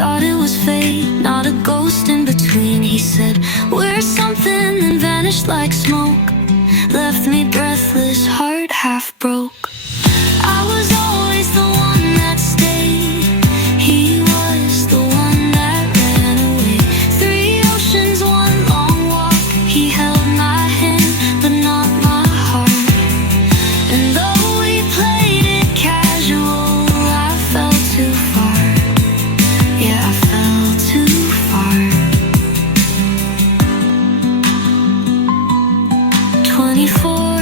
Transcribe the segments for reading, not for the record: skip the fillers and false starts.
thought it was fate, not a ghost in between. He said, we're something, and vanished like smoke. Left me breathless, heart half broke. I was always the one that stayed. He was the one that ran away. 3 oceans, 1 long walk. He held my hand, but not my heart. And though we played it casual, I fell too far. Yeah, I fell too far. 24,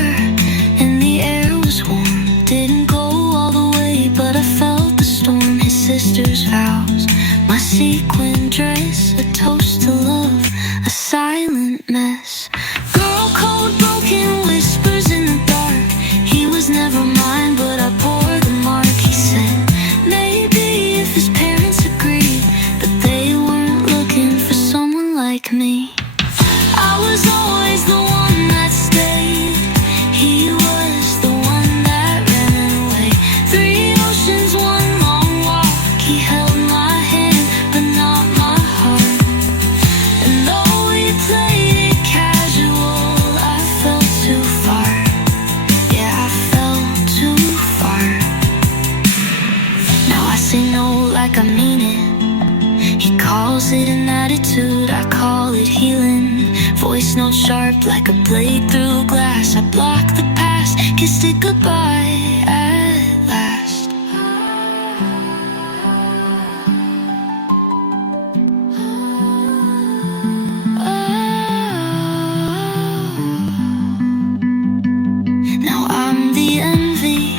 and the air was warm. Didn't go all the way, but I felt the storm. His sister's vows, my sequin dress, a toast to love, a silent mess. Girl code, broken whispers in the dark. He was never mine, but I bore the mark. He said, maybe if his parents agreed, but they weren't looking for someone like me. I was always the one that stayed. He was the one that ran away. 3 oceans, 1 long walk. He held my hand, but not my heart. And though we played it casual, I fell too far. Yeah, I fell too far. Now I say no like I mean it. He calls it an attitude, I call it healing. Voice note sharp like a blade through glass. I block the past, kissed it goodbye at last. Now I'm the envy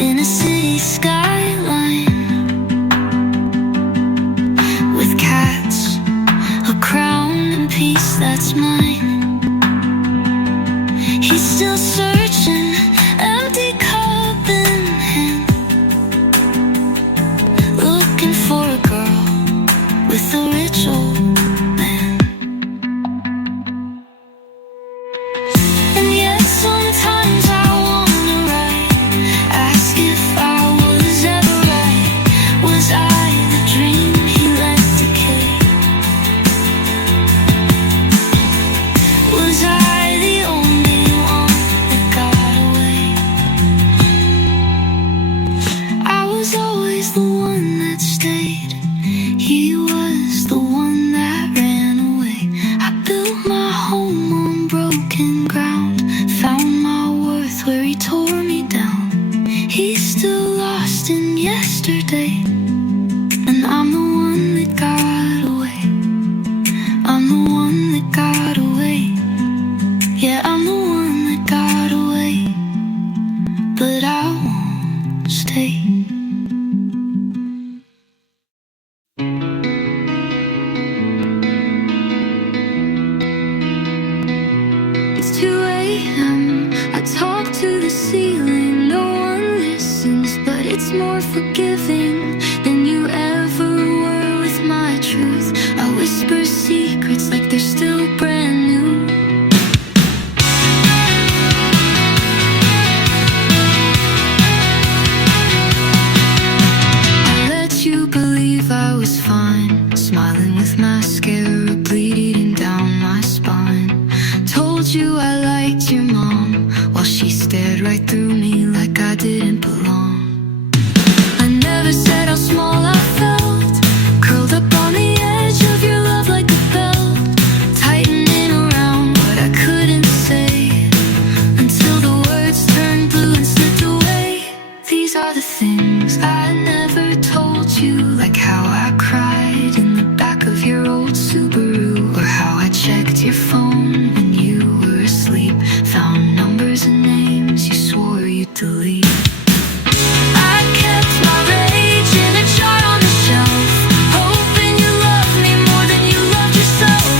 in a city skyline, with cats, a crown and peace that's mine. He's still searching, empty cup in hand, looking for a girl with a rich old man. And yet sometimes I wonder, right, ask if I was ever right. Was I the dream he let decay? Was I the only one that got away? I was always the one that stayed. He was the one that ran away. I built my home on broken ground, found my worth where he tore me down. He's still lost in yesterday, and I'm the one that got away. I'm the one that got away. Yeah, I'm the one that got away, but I won't stay. It's 2 a.m. I talk to the ceiling. No one listens, but it's more forgiving than you ever were with my truth. I whisper secrets like they're still brand new. I let you believe I was fine, smiling with mascara bleeding down my spine. Told you I liked your mom, while she stared right through me like I didn't belong. I never said how small I felt, curled up on the edge of your love like a belt, tightening around what I couldn't say, until the words turned blue and slipped away. These are the things I never told you, like how I cried in the back of your old Subaru, or how I checked your phone when you were asleep, found numbers and names you swore you'd delete. I kept my rage in a jar on the shelf, hoping you loved me more than you loved yourself.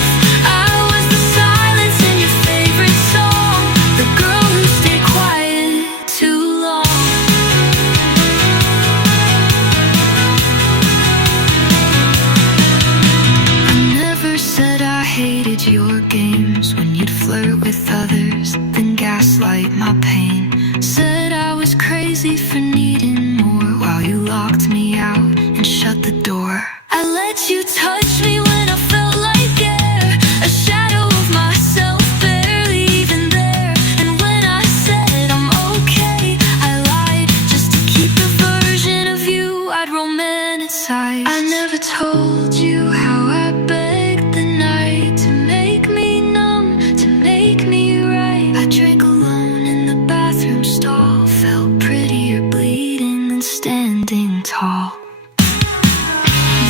I was the silence in your favorite song, the girl who stayed quiet too long. I never said I hated your games when you'd flirt with others, then gaslight my pain. Said I was crazy for needing more while you locked me out and shut the door. I let let you touch me when I felt like air, a shadow of myself, barely even there. And when I said I'm okay, I lied just to keep the version of you I'd romanticize. I never told you how I begged the night to make me numb, to make me right. I drank alone in the bathroom stall, felt prettier bleeding than standing tall.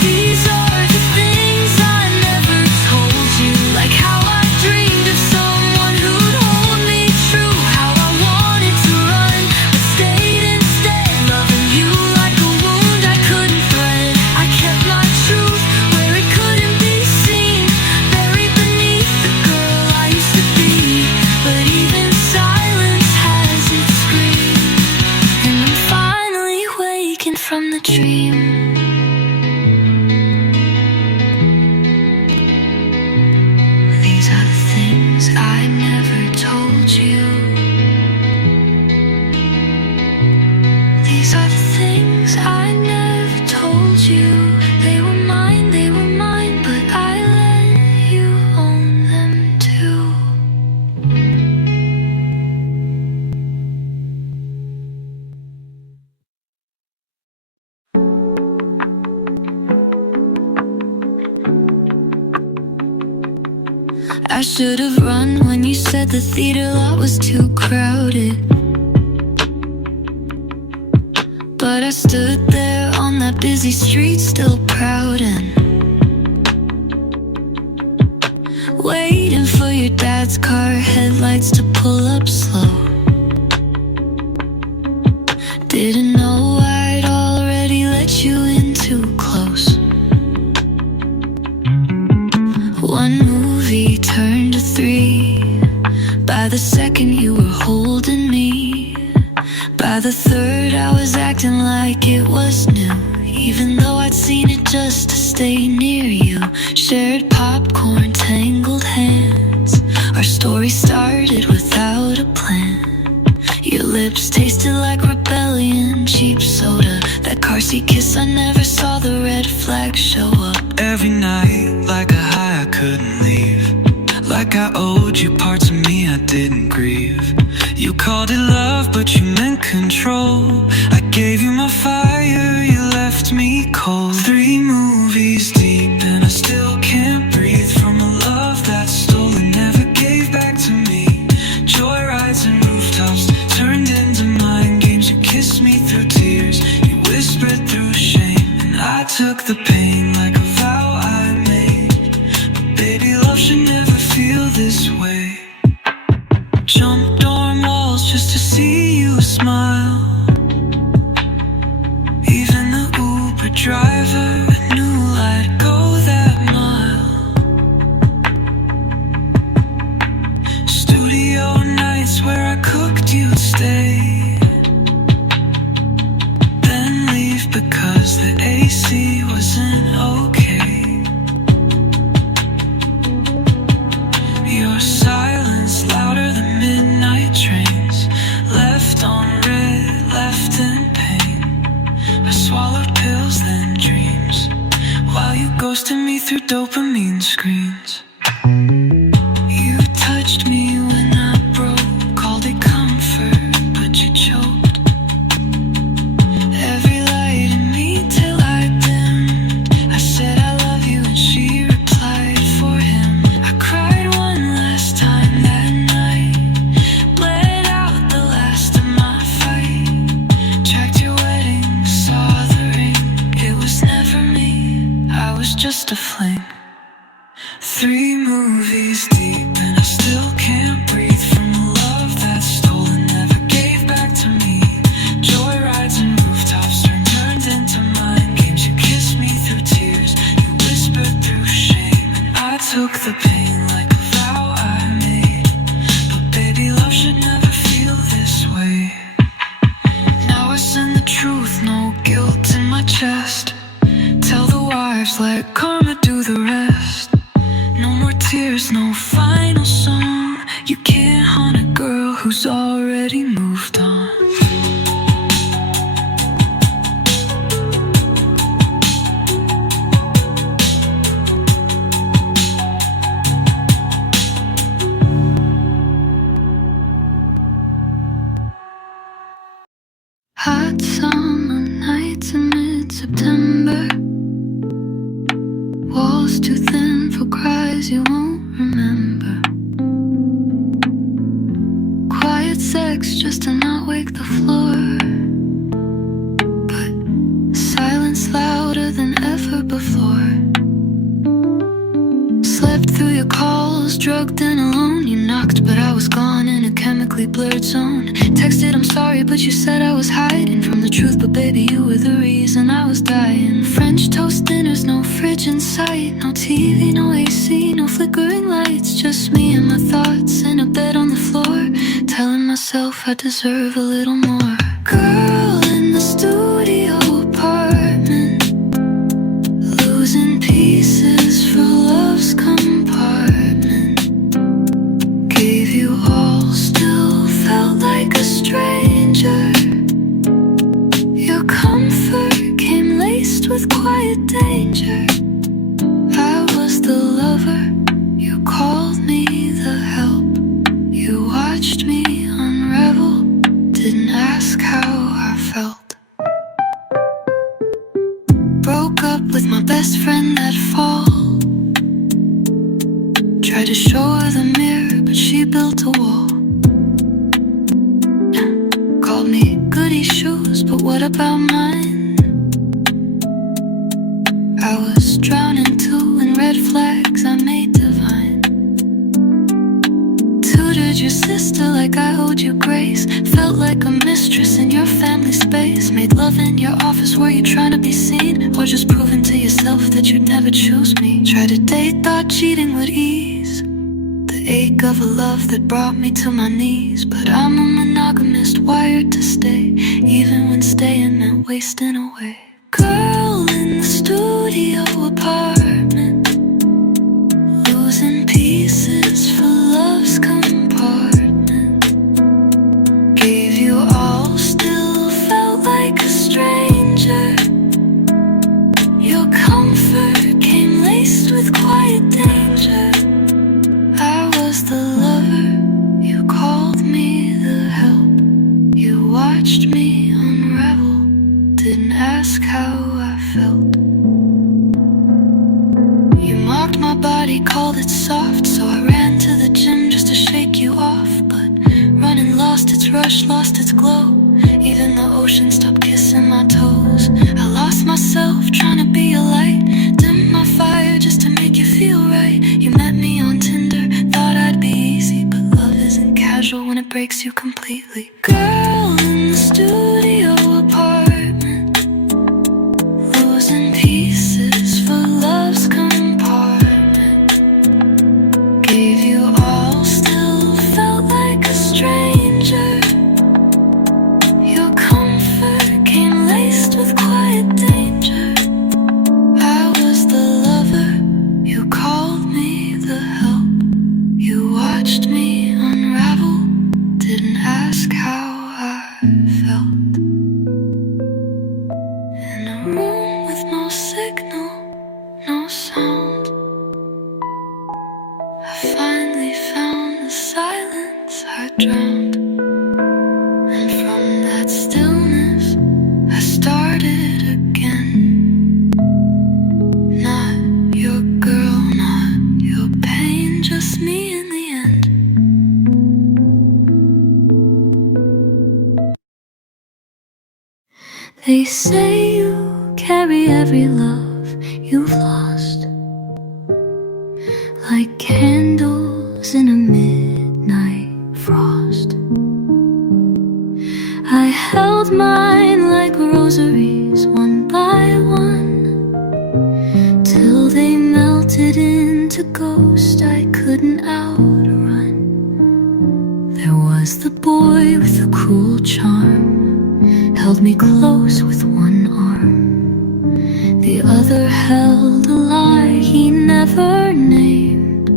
These are the things I never told you, like how I dreamed of someone who'd hold me true, how I wanted to run but stayed instead, loving you like a wound I couldn't thread. I kept my truth where it couldn't be seen, buried beneath the girl I used to be. But even silence has its scream, and I'm finally waking from the dream. These are the things I never told you. These are the things I never told you. They were mine, but I let you own them too. I should have run when you said the theater lot was too crowded, but I stood there on that busy street, still proud and waiting for your dad's car headlights to pull up slow. Didn't know I'd already let you in too close. One movie turned to three. By the second you were holding me. By the third I was acting like it was new, even though I'd seen it just to stay near you. Shared popcorn, tangled hands. Our story started without a plan. Your lips tasted like rebellion, cheap soda. That car seat kiss, I never saw the red flag show up. Every night, like a high I couldn't leave, like I owed you parts of me I didn't grieve. You called it love, but you meant control. I gave you my fire, you left me cold. 3 movies deep and I still can't breathe from a love that's stolen, never gave back to me. Joyrides and rooftops turned into mind games. You kissed me through tears, you whispered through shame, and I took the pain like a vow I made. But baby, love should never feel this way. Jumped dorm walls just to see you smile. Even the Uber driver knew I'd go that mile. Studio nights where I cooked, you'd stay, then leave because the AC wasn't okay. Your silence louder than midnight trains, left on red, left in pain. I swallowed pills, then dreams, while you ghosted me through dopamine screens. You touched me when I broke, called it comfort, but you choked. Every light in me till I dimmed. I said I love you and she replied for him. I cried one last time that night, bled out the last of my fight. Tracked your wedding, saw the ring. It was never me, I was just a fling. 3 movies deep and I still can't breathe from a love that's stolen, never gave back to me. Joyrides and rooftops turned into mind games. You kissed me through tears, you whispered through shame, and I took the pain like a vow I made. But baby, love should never feel this way. Now I send the truth, no guilt in my chest. Tell the wives, let karma do the rest. No more tears, no final song. You can't haunt a girl who's already moved on. Hot summer nights in mid-September. Walls too thin for cries you won't remember. Quiet sex just to not wake the floor, but silence louder than ever before. Slept through your calls, drugged and alone. You knocked but I was gone in a chemically blurred zone. Texted I'm sorry but you said I was hiding from the truth, but baby you were the reason I was dying. French toast dinners, no fridge in sight, no TV, no AC, no flickering lights, just me and my thoughts in a bed on the floor, telling myself I deserve a little more. Girl in the studio apartment, losing pieces for love's compartment. Gave you all, still felt like a stranger. Your comfort came laced with quiet danger. I was the lover, you called me the help. You watched me unravel, didn't ask how I felt. Broke up with my best friend that fall. Tried to show her the mirror, but she built a wall. Called me goody shoes, but what about mine? I was drowning too in red flags I made divine. Tutored your sister like I owed you grace. Felt like a mistress in your family space. Made love in your office, were you trying to be seen? Or just proving to yourself that you'd never choose me? Tried to date, thought cheating would ease the ache of a love that brought me to my knees. But I'm a monogamist, wired to stay, even when staying meant wasting away. Girl in the studio apartment, losing pieces for love's compartment. Gave you all, still felt like a stranger. Your comfort came laced with quiet danger. I was the lover, you called me the help. You watched me unravel, didn't ask how I felt. You mocked my body, called it soft, so I ran to the gym just to shake you off. But running lost its rush, lost its glow. Even the ocean stopped kissing my toes. I lost myself trying to be a light, dimmed my fire just to make you feel right. You met me on Tinder, thought I'd be easy, but love isn't casual when it breaks you completely. Girl in the studio apartment, losing pieces for love's compartment. Gave you all, still felt like a stranger. Your comfort came laced with quiet danger. I was the lover, you called me the help. You watched me unravel, didn't ask how I felt. In a room with no signal, no sound, I finally found the silence I drowned. And from that stillness, I started again. Not your girl, not your pain, just me in the end. They say you carry every love you've lost, like candles in a midnight frost. I held mine like rosaries, one by one, till they melted into ghost I couldn't outrun. There was the boy with the cruel charm, held me close with one arm. The other held a lie he never named.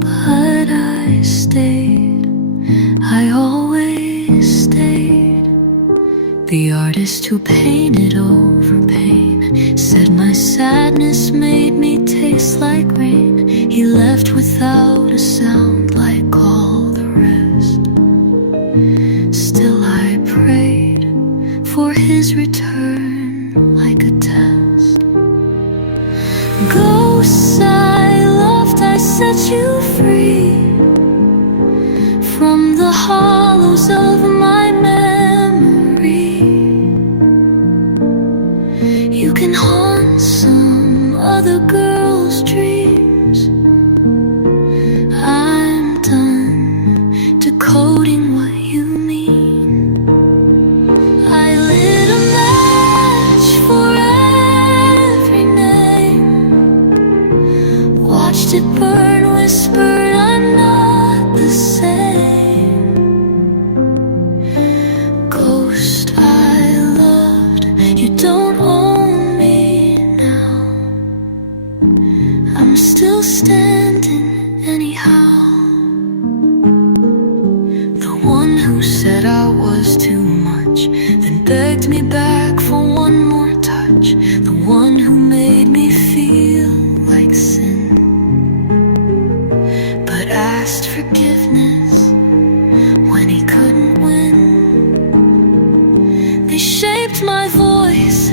But I stayed, I always stayed. The artist who painted over pain said my sadness made me taste like rain. He left without a sound like all the rest. Still I prayed, for his return like a test. Ghosts I loved, I set you free from the hollows of my memory. You can haunt some other girl's dreams. I'm done decoding what you mean. I lit a match for every name, watched it burn, whispered I'm not the same. Ghost I loved, you don't own me now. I'm still standing anyhow. The one who said I was too much, then begged me back for one more touch. The one who made me feel like sin, but asked forgiveness when he couldn't win. They shaped my voice,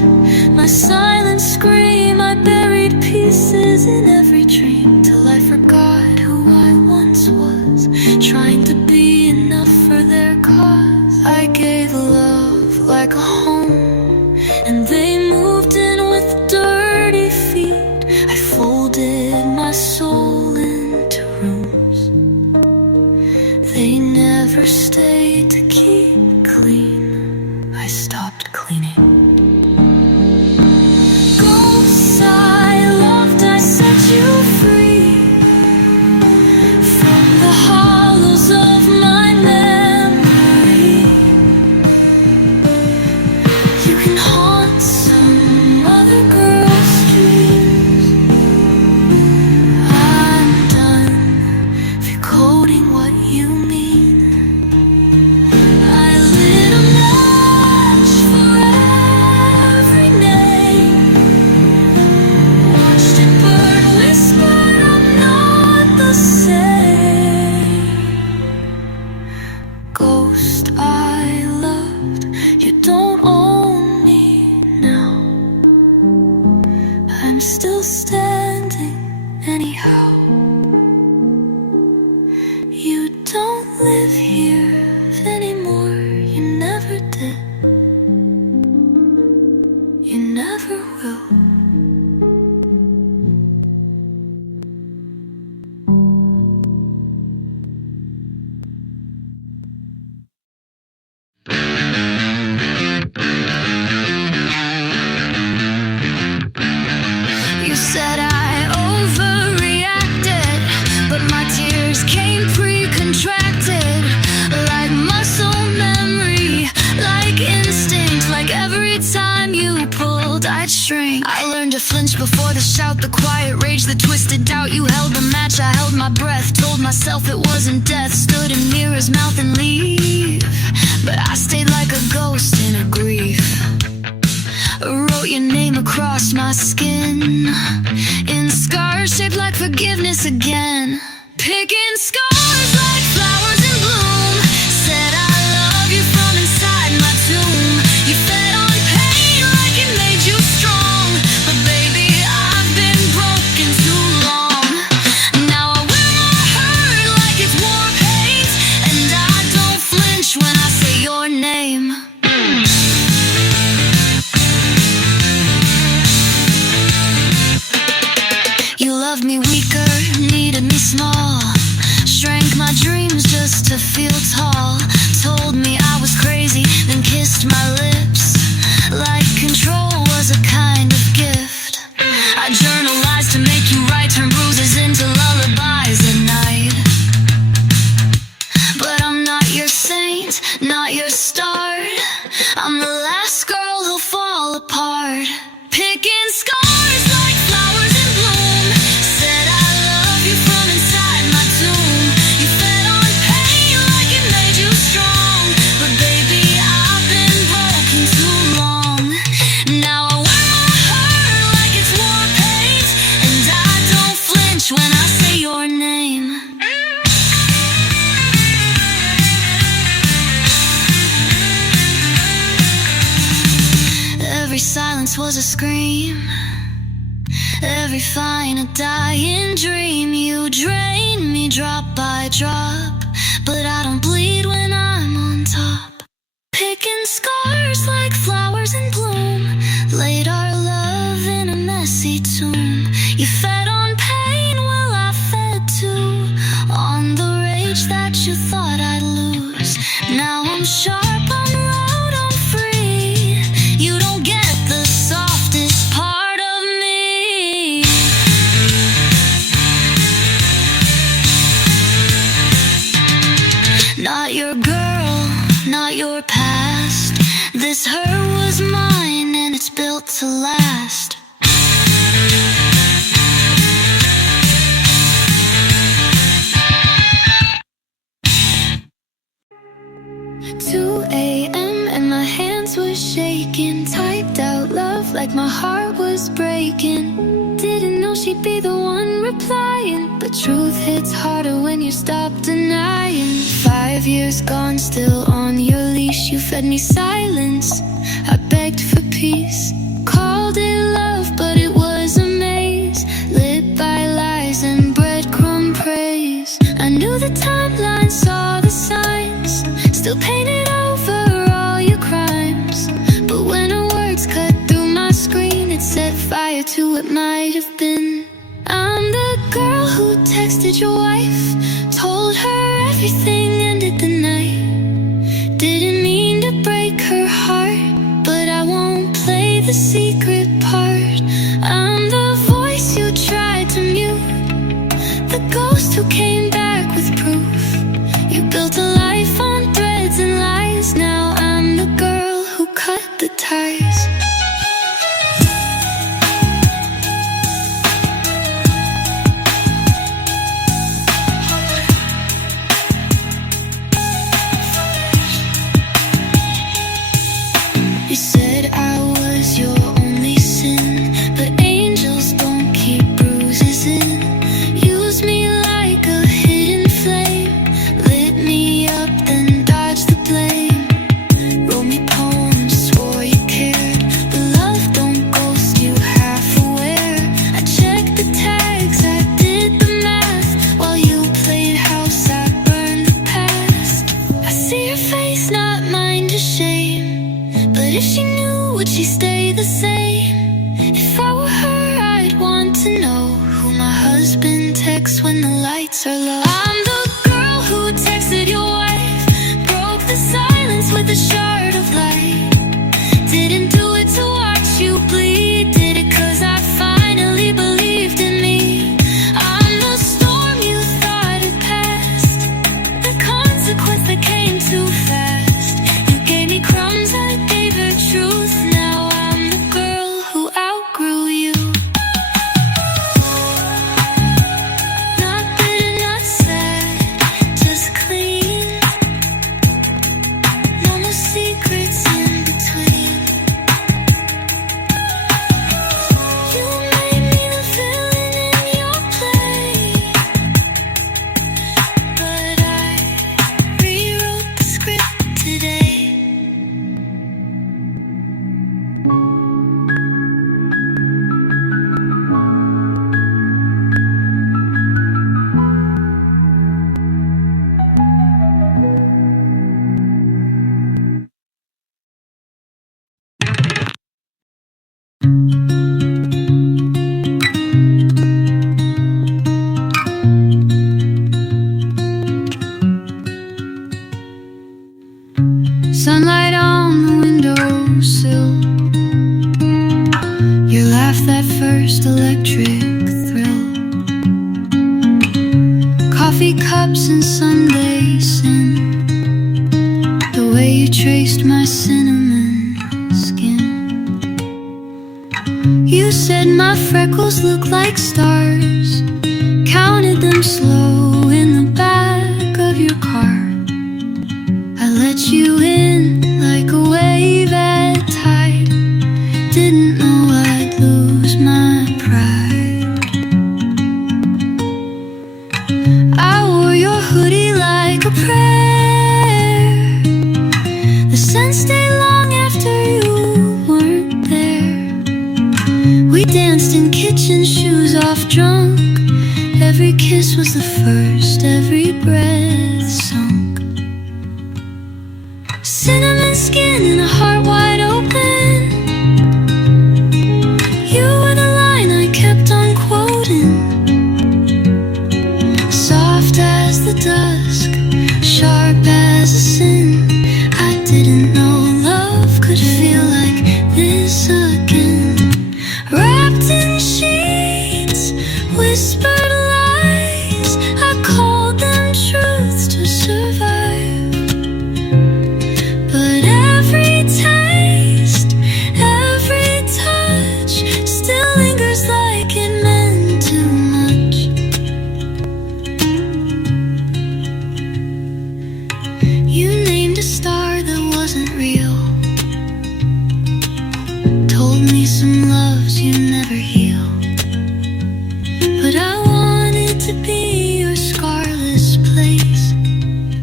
my silent scream. I buried pieces in every dream till I forgot who I once was, trying to be enough for their cause. I gave love like a home, and they moved in with dirty feet. I folded my soul into rooms they never stayed to keep clean. I stopped cleaning. Ghosts I loved, I set you free from the hollows of my memory. You can haunt some other girl's dreams. I'm done decoding what you mean. I lit a match for every name, watched it burn, whispered I'm not the same. Ghost I loved, you don't own me now. I'm still standing anyhow. You don't live here anymore. You never did. You never will. You said I overreacted, but my tears came pre-contracted, like muscle memory, like instinct, like every time you pulled I'd shrink. I learned to flinch before the shout, the quiet rage, the twisted doubt. You held the match, I held my breath, told myself it wasn't death, stood in mirror's mouth and leave, but I stayed like a ghost in a grief. Wrote your name across my skin, in scars shaped like forgiveness again. Picking scars like flowers in bloom, said I love you from inside my tomb. You fed on pain like it made you strong, but baby I've been broken too long. Now I wear my hurt like it's war paint, and I don't flinch when I say your name. You loved me weaker, needed me small, shrank my dreams just to feel tall. Told me I was crazy, then kissed my lips, like control was a kind of gift. I journal lies to make you right, turn bruises into lullabies at night. But I'm not your saint, not your star. I'm the last girl who'll fall apart. Picking scars like flowers in bloom, said I love you from inside my tomb. You fed on pain like it made you strong, but baby I've been broken too long. Now I wear my hurt like it's war paint, and I don't flinch when I say your name. promise was a scream. Every final dying dream. You drain me drop by drop, but I don't bleed when I'm on top. Picking scars like flowers in bloom, laid our love in a messy tomb. You fed on pain while I fed too, on the rage that you thought I'd lose. Now I'm sharp, I'm loud, I'm free. You don't get the softest part of me. Not your girl, not your past. This hurt was mine and it's built to last. 2 a.m. and my hands were shaking. Typed out love like my heart was breaking. Didn't know she'd be the one replying, but truth hits harder when you stop denying. 5 years gone, still on your leash. You fed me silence, I begged for peace. Called it love, but it was a maze, lit by lies and breadcrumb praise. I knew the timeline, saw the signs, still painted over all your crimes. But when her words cut through my screen, it set fire to what might have been. I'm the girl who texted your wife, told her everything ended the night. Didn't mean to break her heart, but I won't play the secret part. I'm the voice you tried to mute, the ghost who came back with proof. You built a life on threads and lies. Now I'm the girl who cut the ties. You said I was your only sin, but angels don't keep bruises in. Use me like a hidden flame, lit me up then dodged the blame. Wrote me poems, swore you cared, but love don't ghost you half aware. I checked the tags, I did the math, while you played house I burned the past. I see her face, not mine to shame, but if she knew, would she stay the same? If I were her, I'd want to know who my husband texts when the lights are low. I'm the girl who texted your wife, broke the silence with a shard of light. Didn't do it to watch you bleed, did it 'cause I finally believed in me. I'm the storm you thought had passed, the consequence that came too fast. You gave me crumbs, I gave her truth. Now I'm the girl who outgrew you. Not bitter, not sad, just clean. No more secrets in between. You made me the villain in your play, but I rewrote the script today. Sunlight on the windowsill, your laugh, that first electric thrill. Coffee cups and Sunday sin, the way you traced my cinnamon skin. You said my freckles look like stars, counted them slow in the back of your car. I let you in like a wave at tide, didn't know I'd lose my pride. I wore your hoodie like a prayer, the sun stayed long after you weren't there. was the first, every breath sunk. Cinnamon skin and a heart wide open. You were the line I kept on quoting. Soft as the dusk, sharp as a sin. I didn't know love could feel like this again. Wrapped in sheets, whispered lies, I called them truths to survive. But every taste, every touch still lingers like it meant too much. You named a star that wasn't real, told me some loves you never heal. But I wanted to be your scarless place,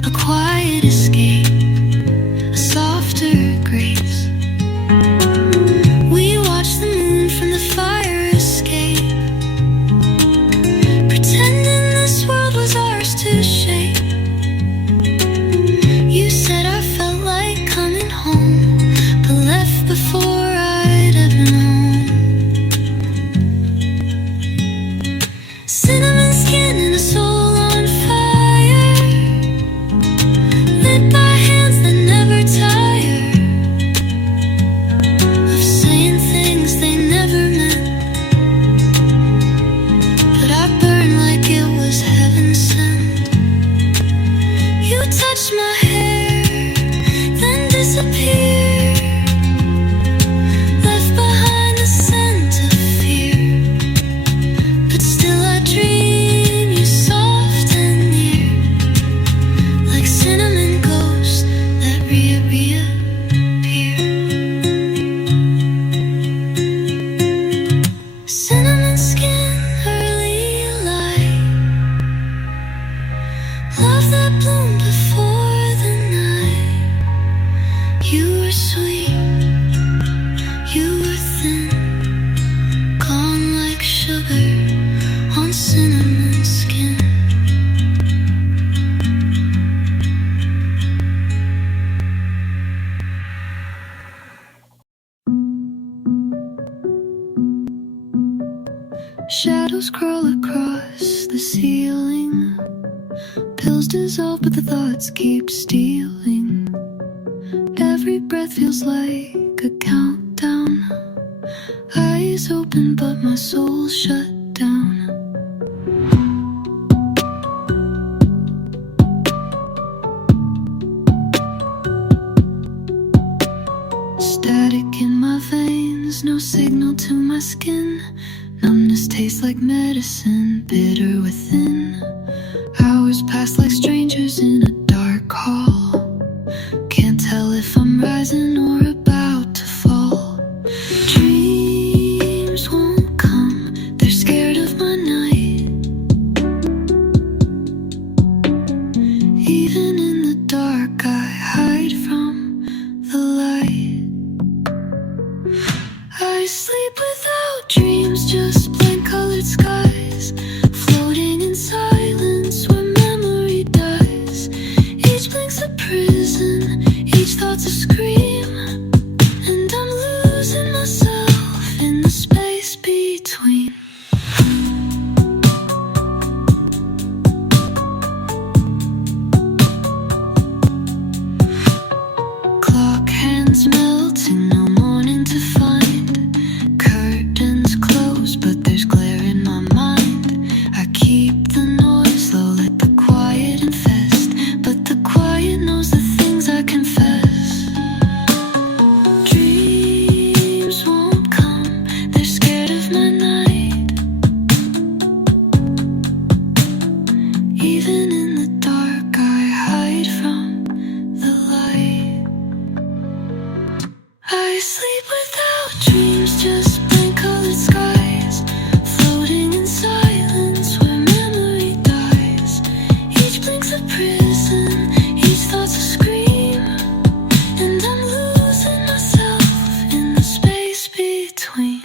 a quiet escape, a softer grace. We watched the moon from the fire escape, pretending this world was ours to shape. You said I felt like coming home, but left before I'd ever known. Cinnamon skin and a soul on fire, lit by hands that never tire of saying things they never meant. But I burned like it was heaven sent. You touched my hair, then disappeared, left behind the scent of fear. But still I dream you soft and near, like cinnamon ghosts that reappear. Cinnamon skin, early light, love that bloomed before the night. You were sweet, you were thin, gone like sugar on cinnamon skin. Shadows crawl across the ceiling, pills dissolve but the thoughts keep stealing. Every breath feels like a countdown, eyes open but my soul shut down. Static in my veins, no signal to my skin. Numbness tastes like medicine, bitter within. Hours pass like strangers in a dark hall. Can't tell if I'm rising or about to fall. Dreams won't come, they're scared of my night. Even in the dark I hide from the light. I sleep without dreams, just blank colored skies, floating in silence where memory dies. Each blink's a prison, each thought's a scream, and I'm losing myself in the space between. Clock hands melting, no morning to find. Curtains close, but there's glare in my mind. I keep the noise low, let the quiet infest, but the quiet knows the things I confess. Dreams won't come, they're scared of my night. Even in the dark I hide from the light. I sleep without dreams, just blank colored skies, floating in silence where memory dies. Each blink's a prison, each thought's a scream, and I'm losing myself in the space between.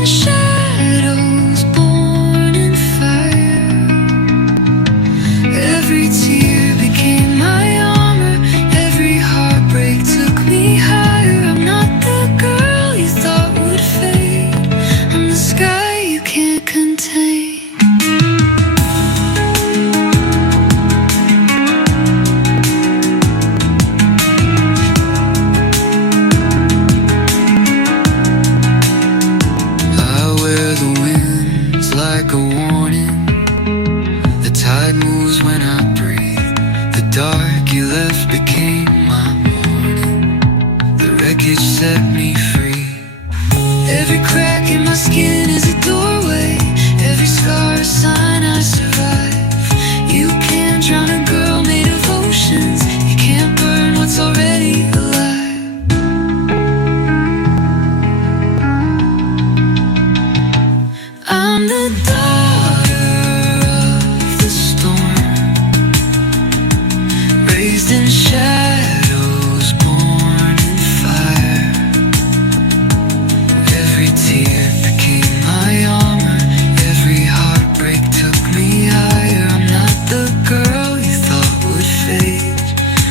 in shadows, born in fire. Every tear became my armor. Every heartbreak took me higher. I'm not the girl you thought would fade. I'm the sky you can't contain. Like a warning, the tide moves when I breathe. The dark you left became my morning. The wreckage set me free. Every crack in my skin is a doorway. Every scar a sign I survive. You can't drown a girl made of oceans. You can't burn what's already alive. I'm the daughter of the storm, raised in shadows, born in fire. Every tear became my armor. Every heartbreak took me higher. I'm not the girl you thought would fade.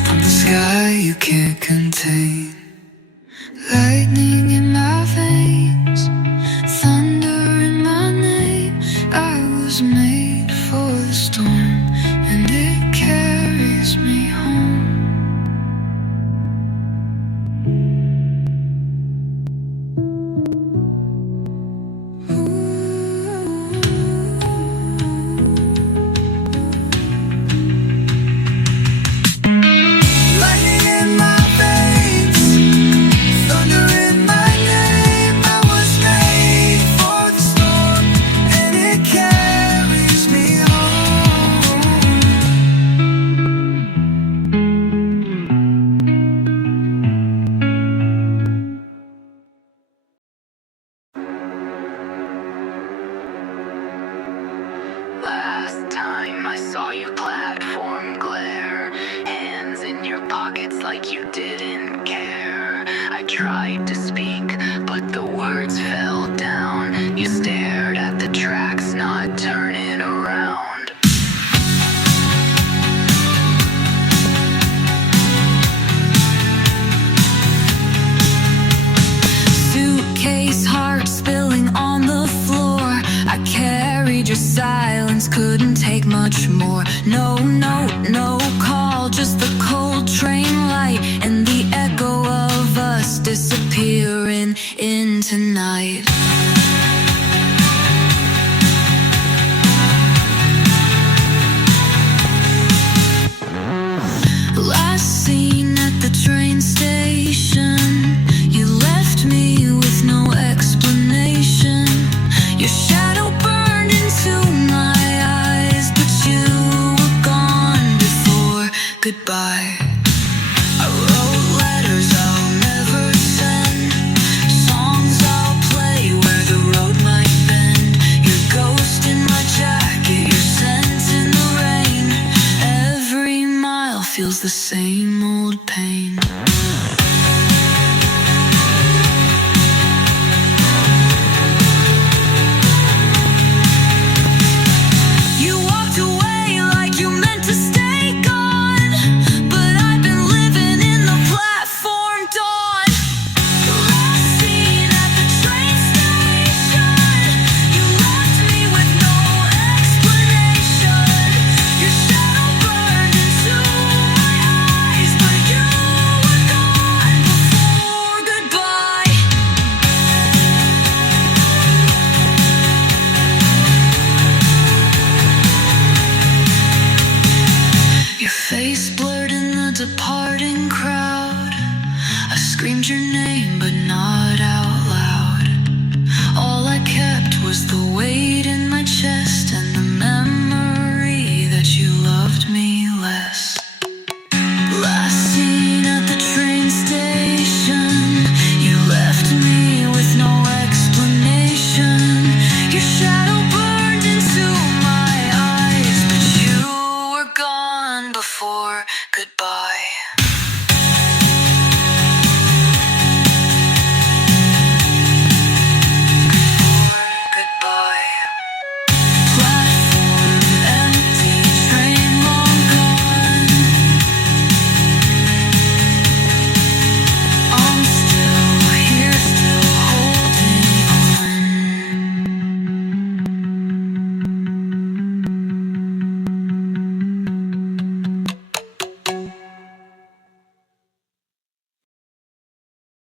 I'm the sky you can't contain. Lightning in my veins, thunder in my name. I was made for the storm, and it carries me home. Lightning in my veins, thunder in my name. I was made for the storm, and it carries me home. Last time I saw you, platform glare, hands in your pockets like you didn't care. I tried to speak, but the words fell down. You stared at the tracks, not turning around. Suitcase, heart spilling on the floor. I carried your silence, couldn't take much more. No note, no call, just the cold train light and the echo of us disappearing into night.